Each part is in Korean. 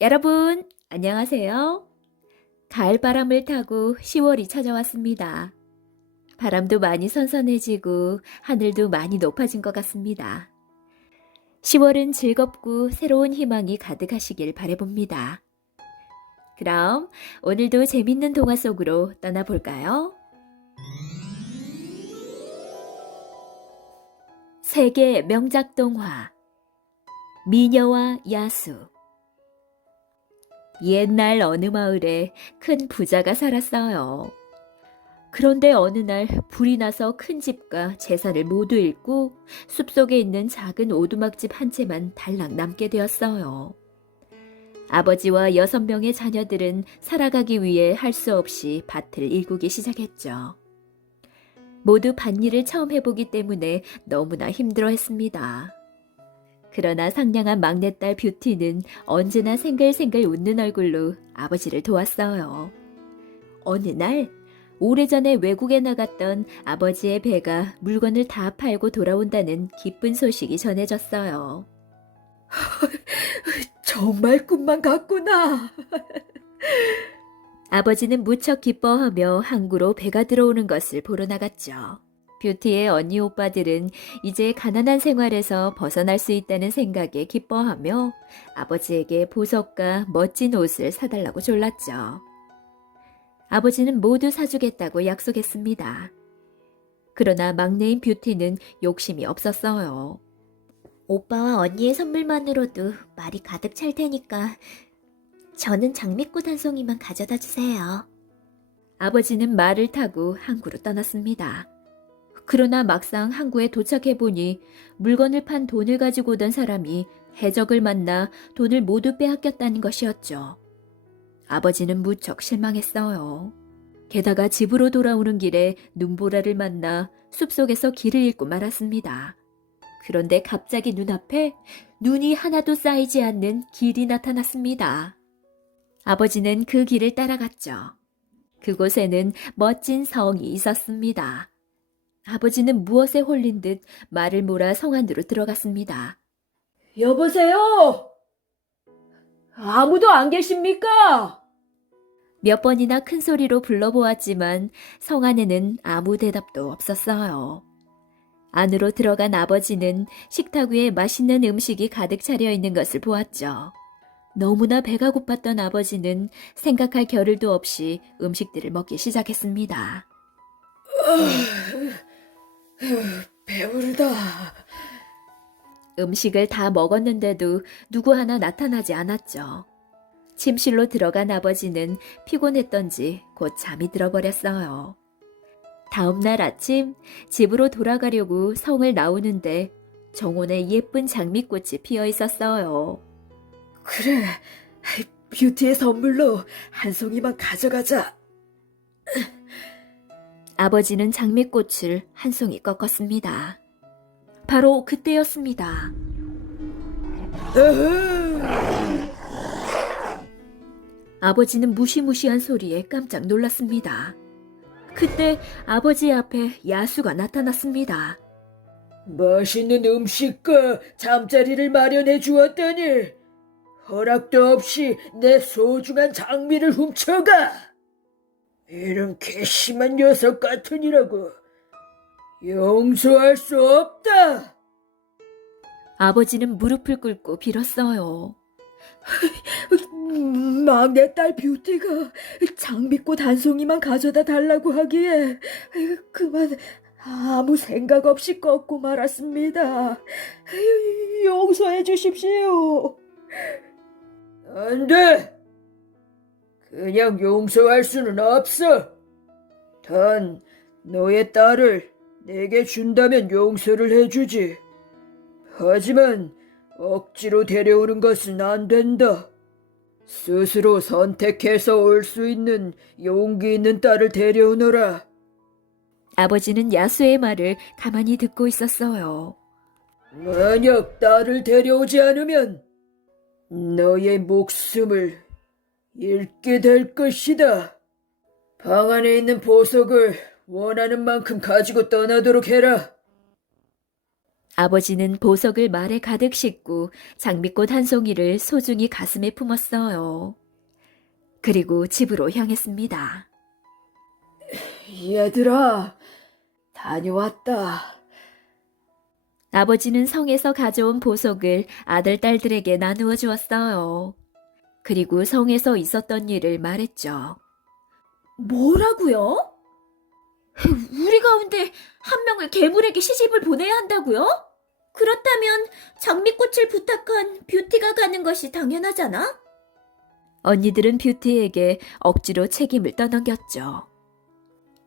여러분, 안녕하세요. 가을바람을 타고 10월이 찾아왔습니다. 바람도 많이 선선해지고 하늘도 많이 높아진 것 같습니다. 10월은 즐겁고 새로운 희망이 가득하시길 바라봅니다. 그럼 오늘도 재밌는 동화 속으로 떠나볼까요? 세계 명작 동화 미녀와 야수. 옛날 어느 마을에 큰 부자가 살았어요. 그런데 어느 날 불이 나서 큰 집과 재산을 모두 잃고 숲속에 있는 작은 오두막집 한 채만 달랑 남게 되었어요. 아버지와 6명의 자녀들은 살아가기 위해 할 수 없이 밭을 일구기 시작했죠. 모두 밭일을 처음 해보기 때문에 너무나 힘들어했습니다. 그러나 상냥한 막내딸 뷰티는 언제나 생글생글 웃는 얼굴로 아버지를 도왔어요. 어느 날 오래전에 외국에 나갔던 아버지의 배가 물건을 다 팔고 돌아온다는 기쁜 소식이 전해졌어요. 정말 꿈만 같구나. 아버지는 무척 기뻐하며 항구로 배가 들어오는 것을 보러 나갔죠. 뷰티의 언니 오빠들은 이제 가난한 생활에서 벗어날 수 있다는 생각에 기뻐하며 아버지에게 보석과 멋진 옷을 사달라고 졸랐죠. 아버지는 모두 사주겠다고 약속했습니다. 그러나 막내인 뷰티는 욕심이 없었어요. 오빠와 언니의 선물만으로도 말이 가득 찰 테니까 저는 장미꽃 한 송이만 가져다 주세요. 아버지는 말을 타고 항구로 떠났습니다. 그러나 막상 항구에 도착해보니 물건을 판 돈을 가지고 오던 사람이 해적을 만나 돈을 모두 빼앗겼다는 것이었죠. 아버지는 무척 실망했어요. 게다가 집으로 돌아오는 길에 눈보라를 만나 숲속에서 길을 잃고 말았습니다. 그런데 갑자기 눈앞에 눈이 하나도 쌓이지 않는 길이 나타났습니다. 아버지는 그 길을 따라갔죠. 그곳에는 멋진 성이 있었습니다. 아버지는 무엇에 홀린 듯 말을 몰아 성 안으로 들어갔습니다. 여보세요? 아무도 안 계십니까? 몇 번이나 큰 소리로 불러보았지만 성 안에는 아무 대답도 없었어요. 안으로 들어간 아버지는 식탁 위에 맛있는 음식이 가득 차려 있는 것을 보았죠. 너무나 배가 고팠던 아버지는 생각할 겨를도 없이 음식들을 먹기 시작했습니다. 배부르다. 음식을 다 먹었는데도 누구 하나 나타나지 않았죠. 침실로 들어간 아버지는 피곤했던지 곧 잠이 들어버렸어요. 다음 날 아침 집으로 돌아가려고 성을 나오는데 정원에 예쁜 장미꽃이 피어 있었어요. 그래, 뷰티의 선물로 한 송이만 가져가자. 아버지는 장미꽃을 한 송이 꺾었습니다. 바로 그때였습니다. 아버지는 무시무시한 소리에 깜짝 놀랐습니다. 그때 아버지 앞에 야수가 나타났습니다. 맛있는 음식과 잠자리를 마련해 주었더니 허락도 없이 내 소중한 장미를 훔쳐가. 이런 괘씸한 녀석 같으니라고 용서할 수 없다. 아버지는 무릎을 꿇고 빌었어요. 막내딸 뷰티가 장미꽃 한 송이만 가져다 달라고 하기에 그만 아무 생각 없이 꺾고 말았습니다. 용서해 주십시오. 안 돼! 그냥 용서할 수는 없어. 단, 너의 딸을 내게 준다면 용서를 해주지. 하지만 억지로 데려오는 것은 안 된다. 스스로 선택해서 올 수 있는 용기 있는 딸을 데려오너라. 아버지는 야수의 말을 가만히 듣고 있었어요. 만약 딸을 데려오지 않으면 너의 목숨을 잃게 될 것이다. 방 안에 있는 보석을 원하는 만큼 가지고 떠나도록 해라. 아버지는 보석을 말에 가득 싣고 장미꽃 한 송이를 소중히 가슴에 품었어요. 그리고 집으로 향했습니다. 얘들아, 다녀왔다. 아버지는 성에서 가져온 보석을 아들, 딸들에게 나누어 주었어요. 그리고 성에서 있었던 일을 말했죠. 뭐라고요? 우리 가운데 한 명을 괴물에게 시집을 보내야 한다고요? 그렇다면 장미꽃을 부탁한 뷰티가 가는 것이 당연하잖아? 언니들은 뷰티에게 억지로 책임을 떠넘겼죠.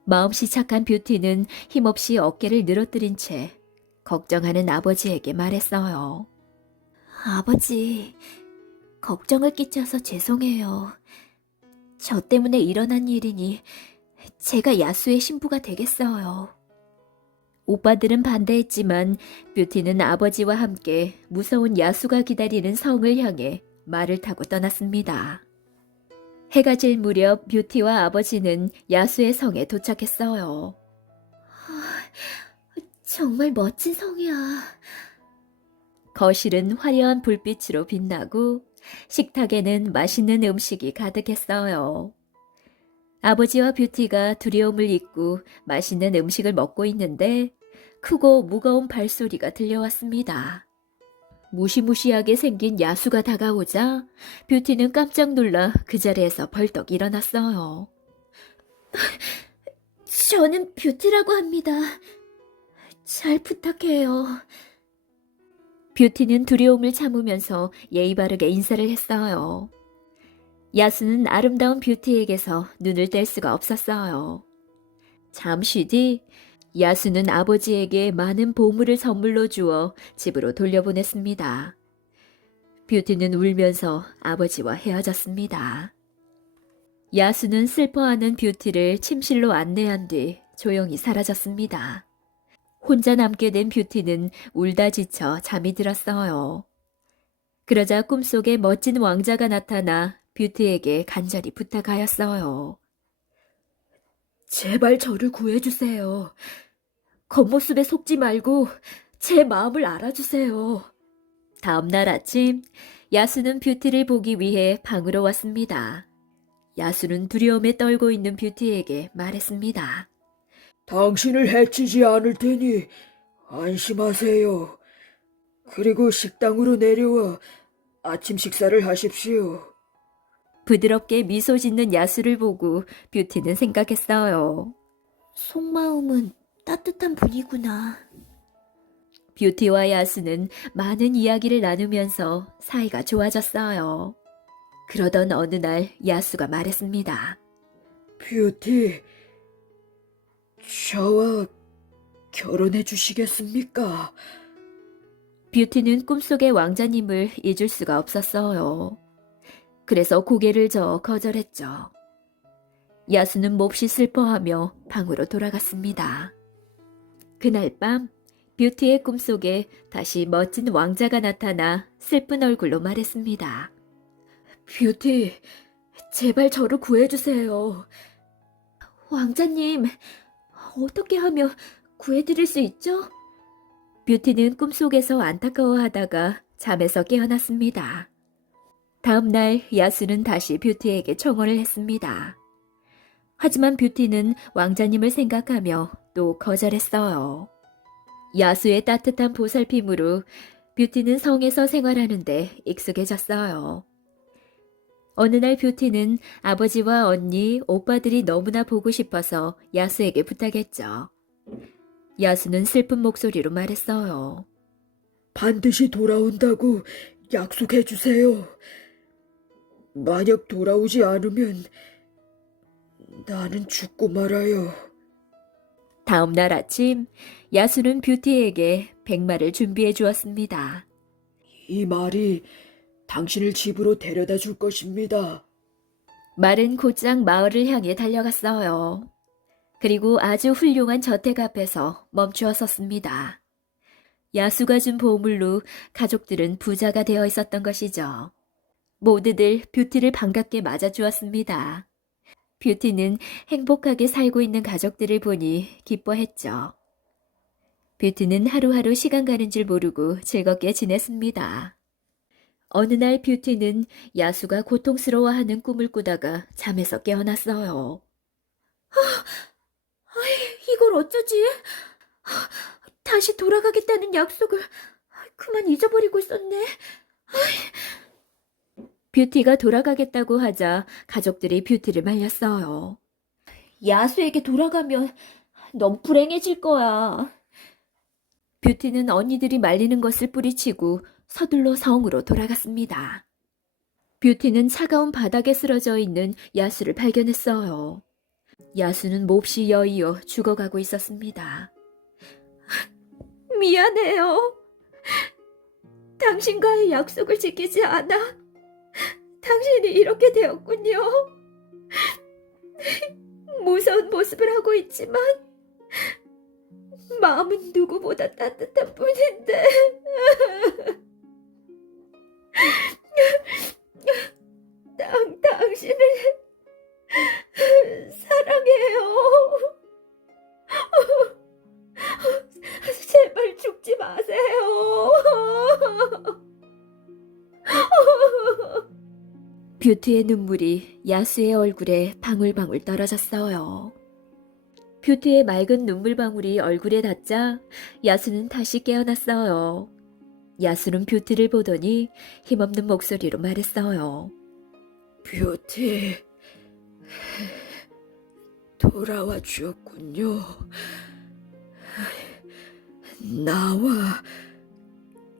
마음씨 착한 뷰티는 힘없이 어깨를 늘어뜨린 채 걱정하는 아버지에게 말했어요. 아버지, 걱정을 끼쳐서 죄송해요. 저 때문에 일어난 일이니 제가 야수의 신부가 되겠어요. 오빠들은 반대했지만 뷰티는 아버지와 함께 무서운 야수가 기다리는 성을 향해 말을 타고 떠났습니다. 해가 질 무렵 뷰티와 아버지는 야수의 성에 도착했어요. 정말 멋진 성이야. 거실은 화려한 불빛으로 빛나고 식탁에는 맛있는 음식이 가득했어요. 아버지와 뷰티가 두려움을 잊고 맛있는 음식을 먹고 있는데 크고 무거운 발소리가 들려왔습니다. 무시무시하게 생긴 야수가 다가오자 뷰티는 깜짝 놀라 그 자리에서 벌떡 일어났어요. 저는 뷰티라고 합니다. 잘 부탁해요. 뷰티는 두려움을 참으면서 예의 바르게 인사를 했어요. 야수는 아름다운 뷰티에게서 눈을 뗄 수가 없었어요. 잠시 뒤 야수는 아버지에게 많은 보물을 선물로 주어 집으로 돌려보냈습니다. 뷰티는 울면서 아버지와 헤어졌습니다. 야수는 슬퍼하는 뷰티를 침실로 안내한 뒤 조용히 사라졌습니다. 혼자 남게 된 뷰티는 울다 지쳐 잠이 들었어요. 그러자 꿈속에 멋진 왕자가 나타나 뷰티에게 간절히 부탁하였어요. 제발 저를 구해주세요. 겉모습에 속지 말고 제 마음을 알아주세요. 다음 날 아침, 야수는 뷰티를 보기 위해 방으로 왔습니다. 야수는 두려움에 떨고 있는 뷰티에게 말했습니다. 당신을 해치지 않을 테니 안심하세요. 그리고 식당으로 내려와 아침 식사를 하십시오. 부드럽게 미소 짓는 야수를 보고 뷰티는 생각했어요. 속마음은 따뜻한 분이구나. 뷰티와 야수는 많은 이야기를 나누면서 사이가 좋아졌어요. 그러던 어느 날 야수가 말했습니다. 뷰티, 저와 결혼해 주시겠습니까? 뷰티는 꿈속의 왕자님을 잊을 수가 없었어요. 그래서 고개를 저어 거절했죠. 야수는 몹시 슬퍼하며 방으로 돌아갔습니다. 그날 밤 뷰티의 꿈속에 다시 멋진 왕자가 나타나 슬픈 얼굴로 말했습니다. 뷰티, 제발 저를 구해주세요. 왕자님, 어떻게 하면 구해드릴 수 있죠? 뷰티는 꿈속에서 안타까워하다가 잠에서 깨어났습니다. 다음 날 야수는 다시 뷰티에게 청혼을 했습니다. 하지만 뷰티는 왕자님을 생각하며 또 거절했어요. 야수의 따뜻한 보살핌으로 뷰티는 성에서 생활하는데 익숙해졌어요. 어느 날 뷰티는 아버지와 언니, 오빠들이 너무나 보고 싶어서 야수에게 부탁했죠. 야수는 슬픈 목소리로 말했어요. 반드시 돌아온다고 약속해 주세요. 만약 돌아오지 않으면 나는 죽고 말아요. 다음 날 아침 야수는 뷰티에게 백마를 준비해 주었습니다. 이 말이 당신을 집으로 데려다 줄 것입니다. 말은 곧장 마을을 향해 달려갔어요. 그리고 아주 훌륭한 저택 앞에서 멈추어 섰습니다. 야수가 준 보물로 가족들은 부자가 되어 있었던 것이죠. 모두들 뷰티를 반갑게 맞아주었습니다. 뷰티는 행복하게 살고 있는 가족들을 보니 기뻐했죠. 뷰티는 하루하루 시간 가는 줄 모르고 즐겁게 지냈습니다. 어느 날 뷰티는 야수가 고통스러워하는 꿈을 꾸다가 잠에서 깨어났어요. 이걸 어쩌지? 다시 돌아가겠다는 약속을 그만 잊어버리고 있었네. 뷰티가 돌아가겠다고 하자 가족들이 뷰티를 말렸어요. 야수에게 돌아가면 너무 불행해질 거야. 뷰티는 언니들이 말리는 것을 뿌리치고 서둘러 성으로 돌아갔습니다. 뷰티는 차가운 바닥에 쓰러져 있는 야수를 발견했어요. 야수는 몹시 여의어 죽어가고 있었습니다. 미안해요. 당신과의 약속을 지키지 않아 당신이 이렇게 되었군요. 무서운 모습을 하고 있지만 마음은 누구보다 따뜻한 뿐인데. 당신을 사랑해요. 제발 죽지 마세요. 뷰티의 눈물이 야수의 얼굴에 방울방울 떨어졌어요. 뷰티의 맑은 눈물방울이 얼굴에 닿자 야수는 다시 깨어났어요. 야수는 뷰티를 보더니 힘없는 목소리로 말했어요. 뷰티, 돌아와 주었군요. 나와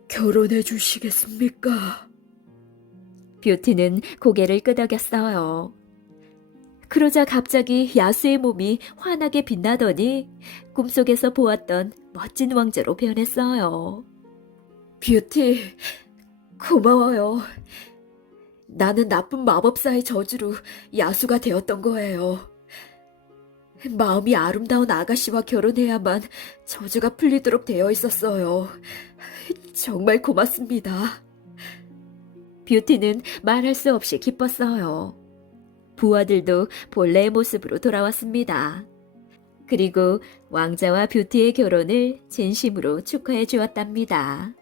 결혼해 주시겠습니까? 뷰티는 고개를 끄덕였어요. 그러자 갑자기 야수의 몸이 환하게 빛나더니 꿈속에서 보았던 멋진 왕자로 변했어요. 뷰티, 고마워요. 나는 나쁜 마법사의 저주로 야수가 되었던 거예요. 마음이 아름다운 아가씨와 결혼해야만 저주가 풀리도록 되어 있었어요. 정말 고맙습니다. 뷰티는 말할 수 없이 기뻤어요. 부하들도 본래의 모습으로 돌아왔습니다. 그리고 왕자와 뷰티의 결혼을 진심으로 축하해 주었답니다.